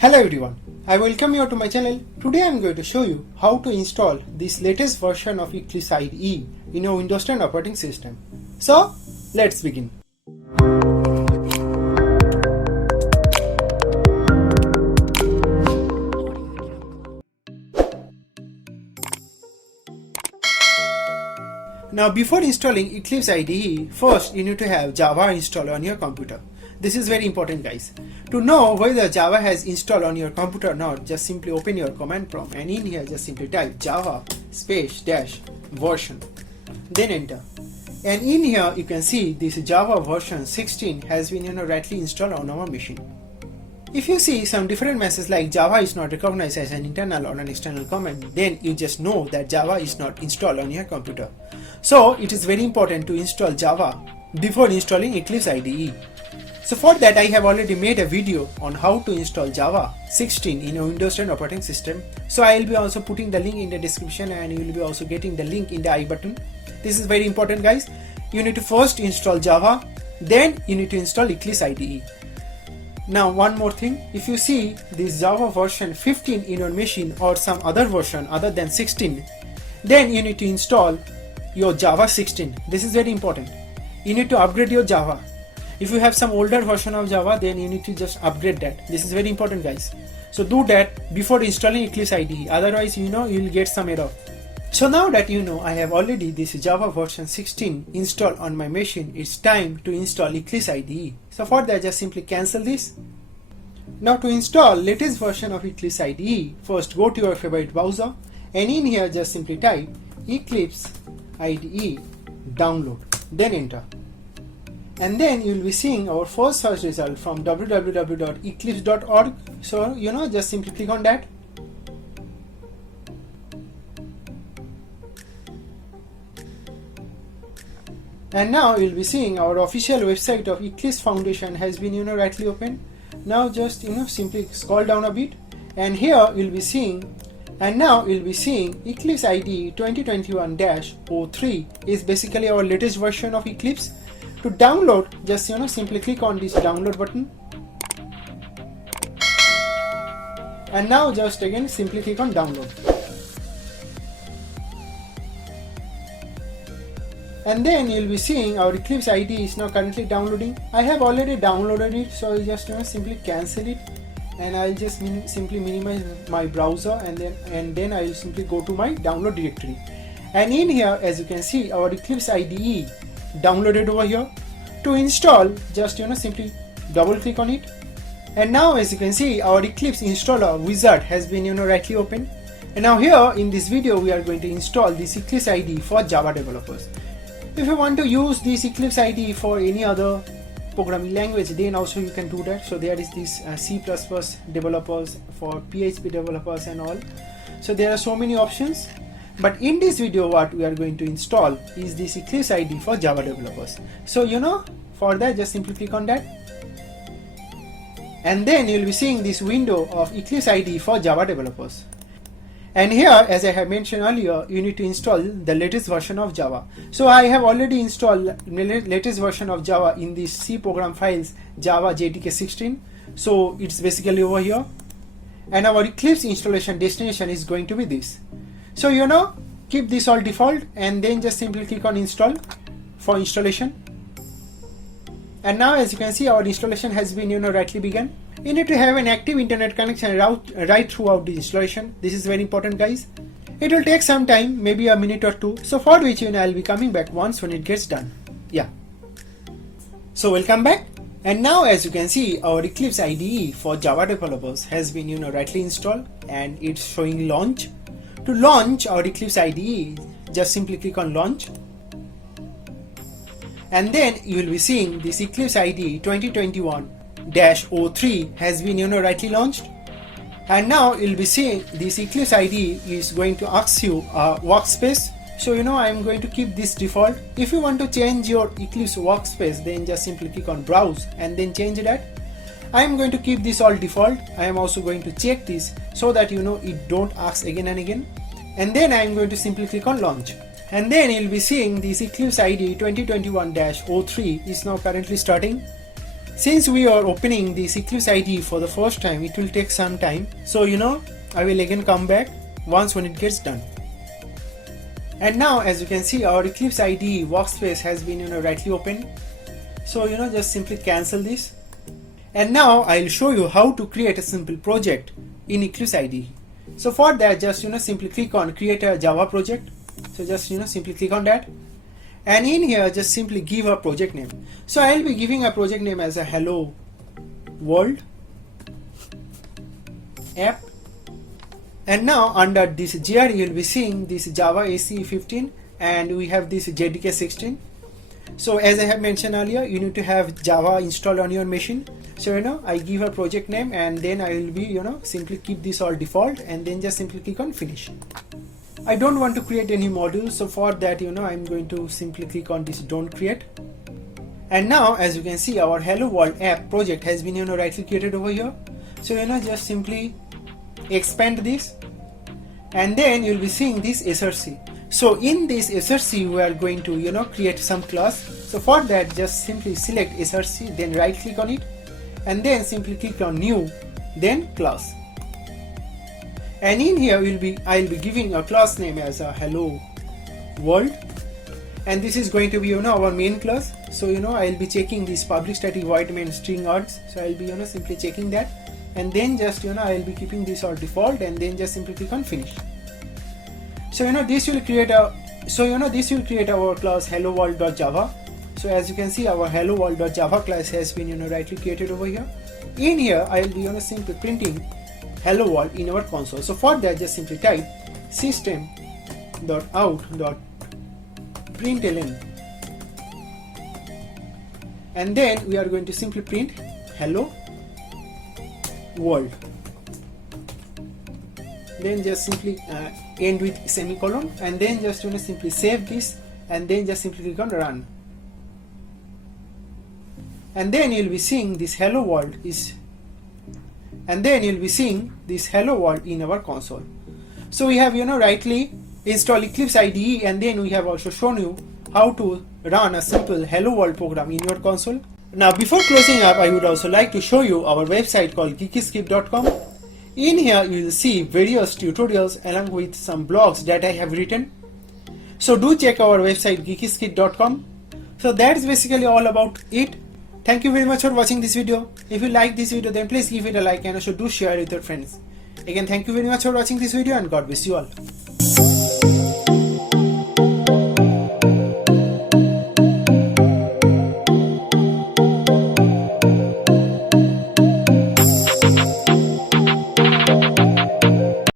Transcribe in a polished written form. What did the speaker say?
Hello everyone, I welcome you to my channel. Today I am going to show you how to install this latest version of Eclipse IDE in your Windows 10 operating system. So let's begin. Now before installing Eclipse IDE, first you need to have Java installed on your computer. This is very important, guys. To know whether Java has installed on your computer or not, just simply open your command prompt and in here just simply type Java space dash version, then enter. And in here you can see this Java version 16 has been rightly installed on our machine. If you see some different messages like Java is not recognized as an internal or an external command, then you just know that Java is not installed on your computer. So it is very important to install Java before installing Eclipse IDE. So for that I have already made a video on how to install Java 16 in a Windows 10 operating system. So I will be also putting the link in the description and you will be also getting the link in the I button. This is very important, guys. You need to first install Java, then you need to install Eclipse IDE. Now one more thing, if you see this Java version 15 in your machine or some other version other than 16, then you need to install your Java 16. This is very important. You need to upgrade your Java. If you have some older version of Java, then you need to just upgrade that. This is very important, guys. So do that before installing Eclipse IDE. Otherwise, you will get some error. So now that you know I have already this Java version 16 installed on my machine, it's time to install Eclipse IDE. So for that, just simply cancel this. Now to install latest version of Eclipse IDE, first go to your favorite browser and in here just simply type Eclipse IDE download, then enter. And then you will be seeing our first search result from www.eclipse.org. So just simply click on that. And now you will be seeing our official website of Eclipse Foundation has been rightly open. Now just simply scroll down a bit and here you will be seeing, and now you will be seeing Eclipse IDE 2021-03 is basically our latest version of Eclipse. To download, just simply click on this download button. And now just again simply click on download. And then you'll be seeing our Eclipse IDE is now currently downloading. I have already downloaded it, so I'll just simply cancel it and I'll just simply minimize my browser and then I'll simply go to my download directory. And in here, as you can see, our Eclipse IDE downloaded over here. To install, just simply double click on it. And now as you can see, our Eclipse installer wizard has been rightly open. And now here in this video we are going to install this Eclipse IDE for Java developers. If you want to use this Eclipse IDE for any other programming language, then also you can do that. So there is this C++ developers, for PHP developers and all. So there are so many options. But in this video what we are going to install is this Eclipse IDE for Java developers. So for that just simply click on that. And then you will be seeing this window of Eclipse IDE for Java developers. And here, as I have mentioned earlier, you need to install the latest version of Java. So I have already installed the latest version of Java in these C program files, Java JDK 16. So it's basically over here. And our Eclipse installation destination is going to be this. So keep this all default and then just simply click on install for installation. And now as you can see, our installation has been rightly begun. You need to have an active internet connection right throughout the installation. This is very important, guys. It will take some time, maybe a minute or two. So for which I'll be coming back once when it gets done. Yeah. So welcome back. And now as you can see, our Eclipse IDE for Java developers has been rightly installed and it's showing launch. To launch our Eclipse IDE, just simply click on launch. And then you will be seeing this Eclipse IDE 2021-03 has been rightly launched. And now you'll be seeing this Eclipse IDE is going to ask you a workspace. So I'm going to keep this default. If you want to change your Eclipse workspace, then just simply click on browse and then change that. I am going to keep this all default. I am also going to check this so that it don't ask again and again. And then I am going to simply click on launch. And then you'll be seeing this Eclipse IDE 2021-03 is now currently starting. Since we are opening this Eclipse IDE for the first time, it will take some time. So I will again come back once when it gets done. And now as you can see, our Eclipse IDE workspace has been rightly opened. So just simply cancel this. And now I'll show you how to create a simple project in Eclipse IDE. So for that, just simply click on create a Java project. So just simply click on that. And in here, just simply give a project name. So I'll be giving a project name as a hello world app. And now under this GR, you'll be seeing this Java AC 15 and we have this JDK 16. So as I have mentioned earlier, you need to have Java installed on your machine. So I give a project name and then I will be simply keep this all default and then just simply click on finish. I don't want to create any module, so for that I'm going to simply click on this don't create. And now as you can see, our hello world app project has been rightly created over here. So just simply expand this and then you'll be seeing this src. So in this src we are going to create some class. So for that, just simply select src, then right click on it and then simply click on new, then class. And in here I'll be giving a class name as a hello world, and this is going to be our main class. So I'll be checking this public static void main string args. So I'll be simply checking that, and then just I'll be keeping this all default and then just simply click on finish. So this will create our class hello world.java. So as you can see, our hello world.java class has been rightly created over here. In here I'll be simply printing hello world in our console. So for that, just simply type system.out.println and then we are going to simply print hello world. Then just simply end with semicolon and then just simply save this and then just simply click on run. And then you'll be seeing this hello world in our console. So we have rightly installed Eclipse IDE and then we have also shown you how to run a simple hello world program in your console. Now before closing up, I would also like to show you our website called geekyscript.com. In here you will see various tutorials along with some blogs that I have written. So do check our website geekyscript.com. So that's basically all about it. Thank you very much for watching this video. If you like this video, then please give it a like and also do share it with your friends. Again, thank you very much for watching this video and God bless you all.